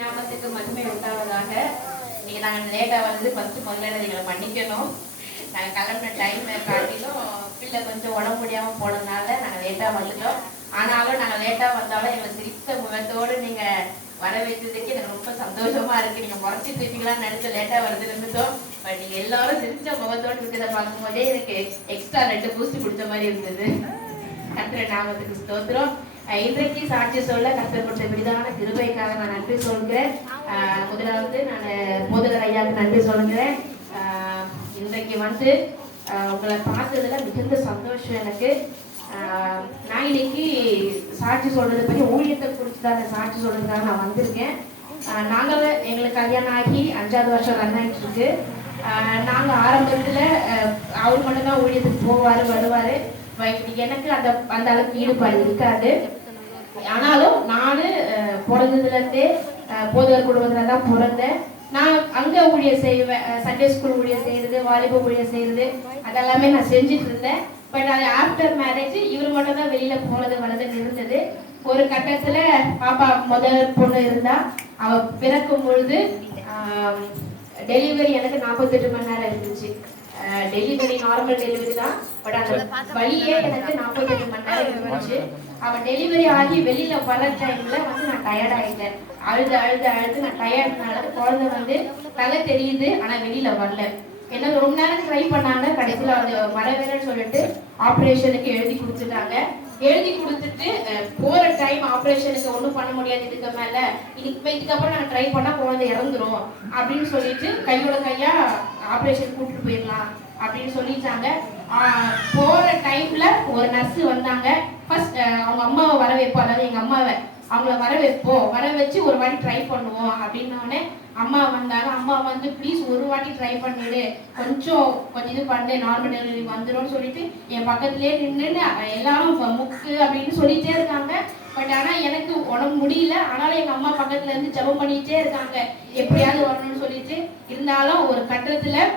நாமத்துக்கு மகிமை உண்டாவதாக. இன்னைக்கு நாங்கள் லேட்டாக வந்து முதல்ல எங்களை மன்னிக்கணும். நாங்கள் கிளம்பின டைம் காட்டிலும் பிள்ளை கொஞ்சம் உடம்பு முடியாமல் போனதுனால நாங்கள் லேட்டாக வந்துட்டோம். ஆனாலும் நாங்கள் லேட்டாக வந்தாலும் எங்களை சிரித்த முகத்தோடு நீங்கள் வர வைத்ததுக்கு எனக்கு ரொம்ப சந்தோஷமா இருக்கு. நீங்கள் முறைச்சி திருப்பிங்களான்னு நினைச்ச லேட்டாக வருது இருந்துட்டோம். பட் நீங்கள் எல்லாரும் சிரிச்ச முகத்தோடு இருக்கிறத பார்க்கும்போதே எனக்கு எக்ஸ்ட்ரா 2 பூஸ்ட் பிடிச்ச மாதிரி இருந்தது. கர்த்தருடைய நாமத்துக்கு ஸ்தோத்திரம். இன்றைக்கு சாட்சி சொல்ல கர்த்தர் கொடுத்த விரிதான கிருபைக்காக நான் நன்றி சொல்கிறேன். முதலாவது நான் போதகர் ஐயாவுக்கு நன்றி சொல்கிறேன். இன்றைக்கு வந்து உங்களை பார்த்ததுல மிகுந்த சந்தோஷம் எனக்கு. நான் இன்னைக்கு சாட்சி சொல்றதை பற்றி ஊழியத்தை குறித்து தான் சாட்சி சொல்றதுக்காக நான் வந்திருக்கேன். நாங்கள் எங்களுக்கு கல்யாணம் ஆகி 5வது வருஷம் ரன் ஆகிட்டு இருக்கு. நாங்கள் ஆரம்பத்தில் அவர் மட்டும்தான் ஊழியத்துக்கு போவார் வருவார். எனக்கு அந்த அளவுக்கு ஈடுபாடு இருக்காது. ஆனாலும் நான் பிறந்ததுலேருந்தே போதகர் குடும்பத்தில் தான் பிறந்தேன். நான் அங்கே ஊழியர் செய்வேன். சண்டே ஸ்கூல் ஊழியர் செய்கிறது, வாலிப ஊழியர் செய்கிறது, அதெல்லாமே நான் செஞ்சுட்டு இருந்தேன். பட் அது ஆஃப்டர் மேரேஜ் இவர் மட்டும் தான் வெளியில் போனது வளர்ந்துட்டு இருந்தது. ஒரு கட்டத்தில் பாப்பா முதல் பொண்ணு இருந்தா, அவள் பிறக்கும் பொழுது டெலிவரி எனக்கு 48 மணி நேரம் இருந்துச்சு. டெலிவரி நார்மல் டெலிவரி தான். பட் அந்த வழியே எனக்கு 48 மணி நேரம் இருந்துச்சு. அவன் டெலிவரி ஆகி வெளியில வர டைம்ல வந்து நான் டயர்ட் ஆகிட்டேன். அழுது அழுது அழுது நான் டயர்ட்னால குழந்தை வந்து தலை தெரியுது, ஆனா வெளியில வரல. என்ன ரொம்ப நேரம் ட்ரை பண்ணாங்க. கடைசியில் அது வரவேன்னு சொல்லிட்டு ஆப்ரேஷனுக்கு எழுதி கொடுத்துட்டாங்க. எழுதி கொடுத்துட்டு போற டைம் ஆப்ரேஷனுக்கு ஒன்றும் பண்ண முடியாது, இதுக்கு மேல இதுக்கப்புறம் நாங்கள் ட்ரை பண்ணா குழந்தை இறந்துரும் அப்படின்னு சொல்லிட்டு கையோட கையா ஆப்ரேஷன் கூட்டிட்டு போயிடலாம் அப்படின்னு சொல்லிட்டாங்க. போற டைம்ல ஒரு நர்ஸ் வந்தாங்க. ஃபர்ஸ்ட் அவங்க அம்மாவை வர வைப்போம், அதாவது எங்க அம்மாவை அவங்கள வர வைப்போம், வர வச்சு ஒரு வாட்டி ட்ரை பண்ணுவோம் அப்படின்னோடனே அம்மா வந்தாங்க. அம்மா வந்து ப்ளீஸ் ஒரு வாட்டி ட்ரை பண்ணிடு, கொஞ்சம் இது பண்ணு, நார்மல் டெலிவரி வந்துடும் சொல்லிட்டு என் பக்கத்துலேயே நின்று எல்லாரும் முக்கு அப்படின்னு சொல்லிட்டே இருக்காங்க. பட் ஆனால் எனக்கு உடம்பு முடியல. ஆனாலும் எங்கள் அம்மா பக்கத்துல இருந்து ஜெபம் பண்ணிட்டே இருக்காங்க, எப்படியாவது வரணும்னு சொல்லிட்டு. இருந்தாலும் ஒரு கட்டத்துல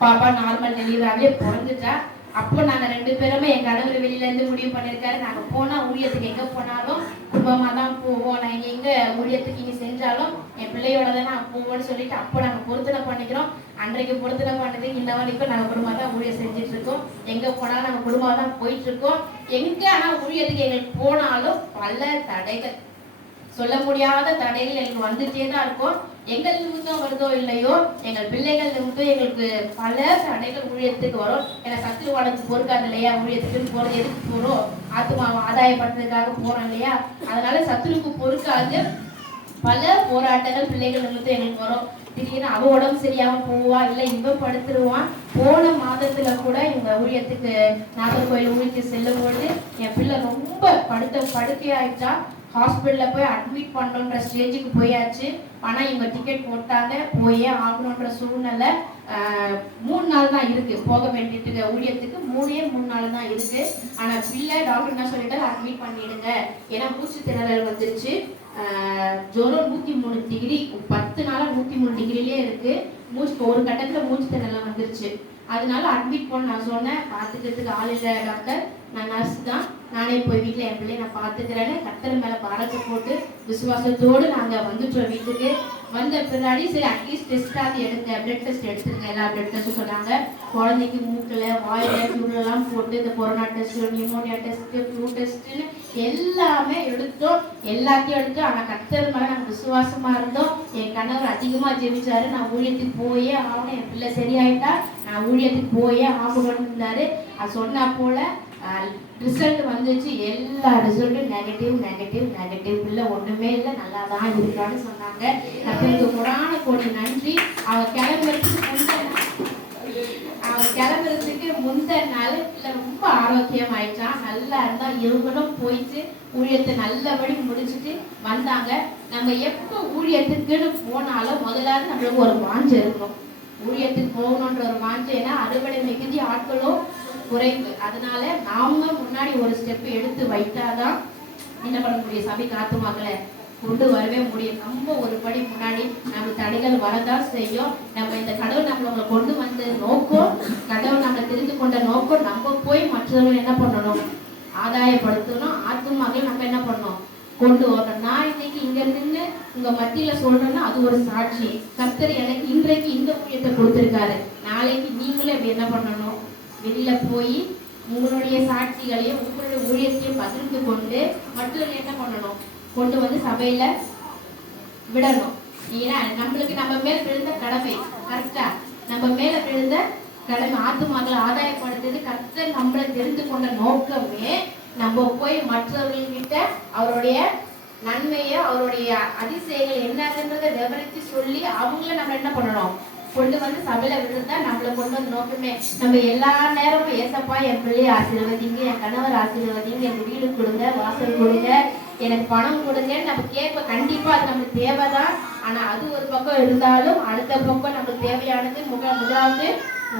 பாப்பா நார்மல் டெலிவரியாவே பிறந்துட்டா. அப்போ நாங்கள் 2 பேருமே என் கணவர் வெளியிலேருந்து முடிவு பண்ணியிருக்காரு, நாங்கள் போனால் ஊழியத்துக்கு எங்கே போனாலும் குடும்பமாக தான் போவோம், நாங்கள் எங்கே ஊழியத்துக்கு இங்கே செஞ்சாலும் என் பிள்ளையோட தான் நான் போவோன்னு சொல்லிட்டு அப்போ நாங்கள் பொருத்தனை பண்ணிக்கிறோம். அன்றைக்கு பொருத்தனை பண்ணது இன்ன வரைக்கும் நாங்கள் குடும்பமாக தான் ஊழியம் செஞ்சுட்டு இருக்கோம். எங்கே போனாலும் நாங்கள் குடும்பமாக தான் போயிட்டு இருக்கோம். எங்கே ஆனால் ஊழியத்துக்கு எங்களுக்கு போனாலும் பல தடைகள், சொல்ல முடியாத தடைகள் எங்களுக்கு வந்துட்டே தான் இருக்கும். எங்கள் நிமித்தம் வருதோ இல்லையோ, எங்கள் பிள்ளைகள் நிமித்தம் எங்களுக்கு பல தடைகள் ஊழியத்துக்கு வரும். ஏன்னா சத்துருவானுக்கு பொறுக்காது இல்லையா, ஊழியத்துக்கு போறது எதுக்கு போறோம், ஆத்மாவை ஆதாயப்படுத்துறதுக்காக போறோம் இல்லையா. அதனால சத்துருக்கு பொறுக்காது பல போராட்டங்கள் பிள்ளைகள் நிமித்தம் எங்களுக்கு வரும். திடீர்னு அவ உடம்பு சரியாம போவா, இல்லை இவன் படுத்துருவான். போன மாதத்துல கூட எங்க ஊழியத்துக்கு நாகர்கோயில் ஊழியத்துக்கு செல்லும் பொழுது என் பிள்ளை ரொம்ப படுக்கையாயிட்டா. ஹாஸ்பிட்டலில் போய் அட்மிட் பண்ணணுன்ற ஸ்டேஜுக்கு போயாச்சு. ஆனால் இவங்க டிக்கெட் போட்டாங்க, போயே ஆகணுன்ற சூழ்நிலை. 3 நாள் தான் இருக்கு போக வேண்டியதுக்கு ஊழியத்துக்கு, 3 நாள் தான் இருக்கு. ஆனால் பிள்ளை டாக்டர் என்ன சொல்லிட்டாரு, அட்மிட் பண்ணிடுங்க. ஏன்னா மூச்சு திணறல் வந்துருச்சு. ஜுரம் 103 டிகிரி, 10 நாளாக 103 டிகிரிலே இருக்கு. ஒரு கட்டத்தில் மூச்சு திணறல் வந்துருச்சு. அதனால அட்மிட் பண்ண நான் சொன்னேன், பார்த்துக்கிறதுக்கு ஆள் இல்லை டாக்டர், நான் நர்ஸ் தான், நானே போய் வீட்டில் என் பிள்ளைய நான் பார்த்துக்கிறேன்னு கர்த்தர் மேலே பாரத்தை போட்டு விசுவாசத்தோடு நாங்கள் வந்துட்டோம் வீட்டுக்கு. வந்த பின்னாடி சரி அட்லீஸ்ட் டெஸ்ட்டாக எடுங்க, பிளட் டெஸ்ட் எடுத்துருங்க. எல்லா பிளட் டெஸ்ட்டும் சொன்னாங்க. குழந்தைக்கு மூக்கில் வாயில் டியூப்லாம் போட்டு இந்த corona test, pneumonia test, flu டெஸ்ட்டுன்னு எல்லாமே எடுத்தோம். எல்லாத்தையும் எடுத்தோம். ஆனால் கர்த்தர் மேலே நாங்கள் விசுவாசமாக இருந்தோம். என் கணவர் அதிகமாக ஜெபிச்சாரு, நான் ஊழியத்துக்கு போயே ஆகணும், என் பிள்ளை சரியாயிட்டா நான் ஊழியத்துக்கு போயே ஆகணும்னு இருந்தாரு. அது சொன்னா போல ரிசல்ட் வந்துச்சு. எல்லா ரிசல்ட்டும் நெகட்டிவ். பிள்ளை ஒண்ணுமே இல்லை, நல்லா தான் இருக்கான்னு சொன்னாங்க. கர்த்தருக்கு கொடான கோடி நன்றி. அவங்க கிளம்புறதுக்கு முந்தின நாள் பிள்ளை ரொம்ப ஆரோக்கியம் ஆயிடுச்சான், நல்லா இருந்தா. இவங்களும் போயிட்டு ஊழியத்தை நல்லபடி முடிச்சுட்டு வந்தாங்க. நம்ம எப்போ ஊழியத்துக்குன்னு போனாலும் முதலாவது நம்மளுக்கு ஒரு வாஞ்சை இருக்கணும், ஊழியத்துக்கு போகணுன்ற ஒரு வாஞ்சை. ஏன்னா அறுவடை மிகுதி ஆட்களும் குறைவு. அதனால நாம முன்னாடி ஒரு ஸ்டெப் எடுத்து வைத்தாதான் என்ன பண்ண முடியும், சபைக்கு ஆத்துமாக்களை கொண்டு வரவே முடியும். நம்ம ஒரு படி முன்னாடி நம்ம தடைகள் வரதான் செய்யும். நம்ம இந்த கடவுள் நம்மளை கொண்டு வந்த நோக்கம், கடவுள் நம்மளை தெரிந்து கொண்ட நோக்கம், நம்ம போய் மற்றவர்கள் என்ன பண்ணணும், ஆதாயப்படுத்தணும். ஆத்துமாக்கள் நம்ம என்ன பண்ணணும், கொண்டு வரணும். நான் இன்னைக்கு இங்க நின்று உங்க மத்தியில சொல்றேன்னா அது ஒரு சாட்சி. கர்த்தர் எனக்கு இன்றைக்கு இந்த ஊழியத்தை கொடுத்திருக்காரு. நாளைக்கு நீங்களும் இப்படி என்ன பண்ணணும், வெளியில போய் உங்களுடைய சாட்சிகளையும் உங்களுடைய ஊழியத்தையும் பகிர்ந்து கொண்டு மற்றவர்கள் என்ன பண்ணணும், கொண்டு வந்து சபையில விடணும். ஏன்னா நம்மளுக்கு நம்ம மேல் விழுந்த கடமை, கரெக்டா நம்ம மேல விழுந்த கடமை ஆத்துமாக்களை ஆதாயப்படுத்துறது. கர்த்தர் நம்மளை தெரிந்து கொண்ட நோக்கமே நம்ம போய் மற்றவர்கள்கிட்ட அவருடைய நன்மையை அவருடைய அதிசயங்கள் என்னன்றதை விவரித்து சொல்லி அவங்கள நம்ம என்ன பண்ணணும், கொண்டு வந்து சபையில விழுந்தா நம்மளை கொண்டு வந்து நோக்கமே. நம்ம எல்லா நேரமும் ஏசப்பா என் பிள்ளையை ஆசீர்வதிங்க, என் கணவர் ஆசீர்வதிங்க, என் வீடு கொடுங்க, வாசல் கொடுங்க, எனக்கு பணம் கொடுங்கன்னு நம்ம கேட்ப. கண்டிப்பா அது நமக்கு தேவைதான். ஆனா அது ஒரு பக்கம் இருந்தாலும் அடுத்த பக்கம் நமக்கு தேவையானது முதலாவது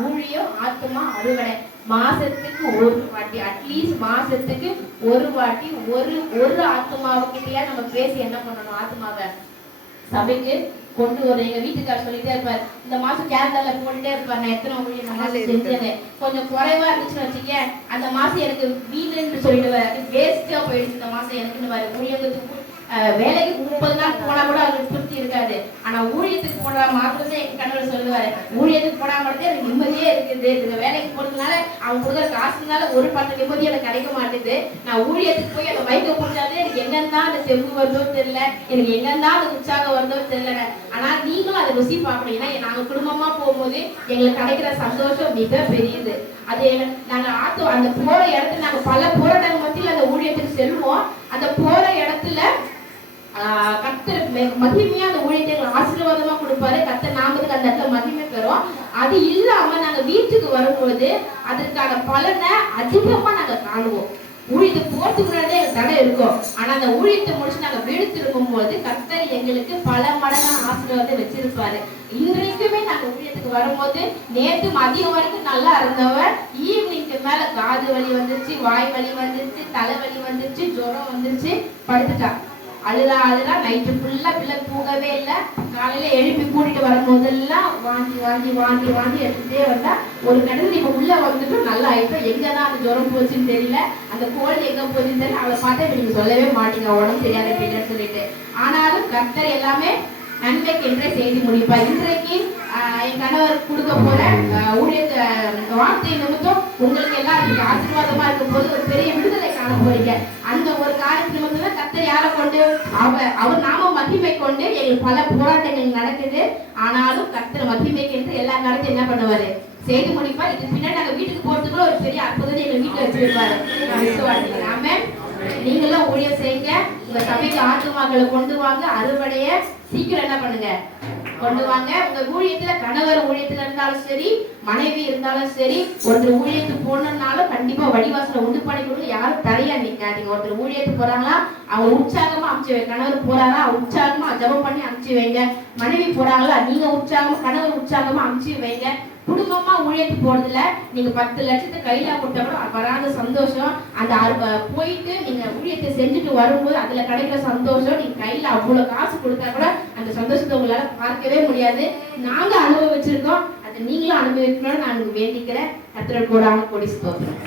ஊழியம், ஆத்மா அறுவடை. மாசத்துக்கு ஒரு வாட்டி, அட்லீஸ்ட் மாசத்துக்கு ஒரு வாட்டி ஒரு ஆத்மாவுக்கிட்டயா நம்ம பேசி என்ன பண்ணணும், ஆத்மாவை சபைக்கு கொண்டு வரும். எங்க வீட்டுக்காரர் சொல்லிட்டே இருப்பாரு, இந்த மாசம் கேலண்டர்ல போட்டுட்டே இருப்பாரு, நான் எத்தனை ஊழியம் இந்த மாசம் செஞ்சேன்னு. கொஞ்சம் குறைவா இருந்துச்சுன்னு வச்சுக்க, அந்த மாசம் எனக்கு வீடுன்னு சொல்லிடுவாரு, வேஸ்டா போயிடுச்சு இந்த மாசம் எனக்குன்னு. ஊழியத்துக்கு வேலைக்கு 30 நாள் போனா கூட அவருக்கு திருப்தி இருக்காது. ஆனா ஊழியத்துக்கு போனா மாத்திரமே எங்க கணவர் சொல்லுவாரு, ஊழியத்துக்கு போனா மட்டும் எனக்கு நிம்மதியே இருக்குது. இந்த வேலைக்கு போறதுனால அவங்க கொடுக்குற காசுனால ஒரு பட்ட நிம்மதி எனக்கு கிடைக்க மாட்டேது. நான் ஊழியத்துக்கு போய் அந்த மைக்க புடிச்சாலே எனக்கு எங்கெந்தான் அந்த செம்பு வருதோ தெரியல, எனக்கு எங்கெந்தான் அந்த உற்சாகம் வருதோ தெரியல. ஆனா நீங்களும் அதை ருசி பார்க்கணும். ஏன்னா நாங்க குடும்பமா போகும்போது எங்களுக்கு கிடைக்கிற சந்தோஷம் மிக பெரியது. அது நாங்க அந்த போற இடத்துல நாங்க பல போராட்டங்கள் மத்தியில் அந்த ஊழியத்துக்கு செல்வோம். அந்த போற இடத்துல கர்த்தர் மகிமையா அந்த ஊழியத்தை ஆசீர்வாதமா கொடுப்பாரு. கர்த்தர் நாமத்துக்கு அந்த இடத்துல மகிமை பெறும். அது இல்லாம நாங்க வீட்டுக்கு வரும்போது அதற்கான பலனை அதிகமா நாங்க காணுவோம். ஊழியத்துக்கு போறதுக்கு முன்னாடியே எங்களுக்கு தடை இருக்கும். ஆனா அந்த ஊழியத்தை முடிச்சு நாங்க வீடு திரும்பும் போது கர்த்தர் எங்களுக்கு பல மடங்கான ஆசீர்வாதத்தை வச்சிருப்பாரு. இன்றைக்குமே நாங்க ஊழியத்துக்கு வரும்போது நேற்று மதியம் வரைக்கும் நல்லா இருந்தவர் ஈவினிங்க்கு மேல காது வலி வந்துருச்சு, வாய் வலி வந்துருச்சு, தலைவலி வந்துருச்சு, ஜுரம் வந்துருச்சு, படுத்துட்டா. அழுதா நைட்டு ஃபுல்லா பிள்ளை தூங்கவே இல்லை. காலையில எழுப்பி கூட்டிட்டு வரும்போதெல்லாம் வாந்தி எடுத்துட்டே வந்தா. ஒரு கடந்து இப்ப உள்ள வந்துட்டு நல்லா ஆயிட்டோம். எங்கதான் அந்த ஜுரம் போச்சுன்னு தெரியல, அந்த கோல்டு எங்க போச்சுன்னு தெரியல. அவளை பார்த்தா நீங்க சொல்லவே மாட்டீங்க உடம்பு சரியாத பிள்ளைன்னு சொல்லிட்டு. ஆனாலும் கர்த்தர் எல்லாமே நன்மைக்கு என்றே செய்தி முடிப்பார். இன்றைக்கு என் கணவர் கொடுக்க போற ஊழிய வார்த்தை நிமித்தம் உங்களுக்கு எல்லாம் ஆசீர்வாதமா இருக்கும் போது ஒரு பெரிய விடுதலை காண போறீங்க. அந்த ஒரு காரியத்து நிமித்தம் தான் கர்த்தர் யாரை கொண்டு அவர் நாம மகிமை கொண்டு எங்களுக்கு பல போராட்டங்கள் நடக்குது. ஆனாலும் கர்த்தர் மகிமைக்கு என்று எல்லா காலத்தையும் என்ன பண்ணுவாரு, செய்து முடிப்பார். இது பின்னாடி நாங்க வீட்டுக்கு போறதுக்குள்ள ஒரு பெரிய அற்புதத்தை எங்க வீட்டுல வச்சிருப்பாரு. நாம நீங்களும் ஊழியம் செய்யுங்க, உங்க சபைக்கு ஆத்துமாக்களை கொண்டு வாங்க, அறுவடைய சீக்கிரம் என்ன பண்ணுங்க கொண்டு வாங்க. உங்க ஊழியத்துல கணவர் ஊழியத்துல இருந்தாலும் சரி, மனைவி இருந்தாலும் சரி, ஒருத்தர் ஊழியத்துக்கு போனோம்னாலும் கண்டிப்பா வடிவாசல உண்டு பண்ணி கொடுங்க. யாரும் தடையா நிக்காதீங்க. ஒருத்தர் ஊழியத்துக்கு போறாங்களா அவங்க உற்சாகமா அனுப்பிச்சு வைங்க. கணவர் போறாரா உற்சாகமா ஜெபம் பண்ணி அனுப்பிச்சு வைங்க. மனைவி போறாங்களா நீங்க உற்சாகமா கணவர் உற்சாகமா அனுப்பிச்சு வைங்க. குடும்பமா ஊழியத்துக்கு போறதுல நீங்க 10 லட்சத்தை கையில கொடுத்தா கூட வராத சந்தோஷம், அந்த போயிட்டு நீங்க ஊழியத்தை செஞ்சுட்டு வரும்போது அதுல கிடைக்கிற சந்தோஷம், நீங்க கையில அவ்வளவு காசு கொடுத்தா கூட அந்த சந்தோஷத்தை உங்களால பார்க்கவே முடியாது. நாங்க அனுபவிச்சிருக்கோம், அதை நீங்களும் அனுபவிக்கணும்னு நான் வேண்டிக்கிறேன். கர்த்தர் கோடி ஸ்தோத்திரம்.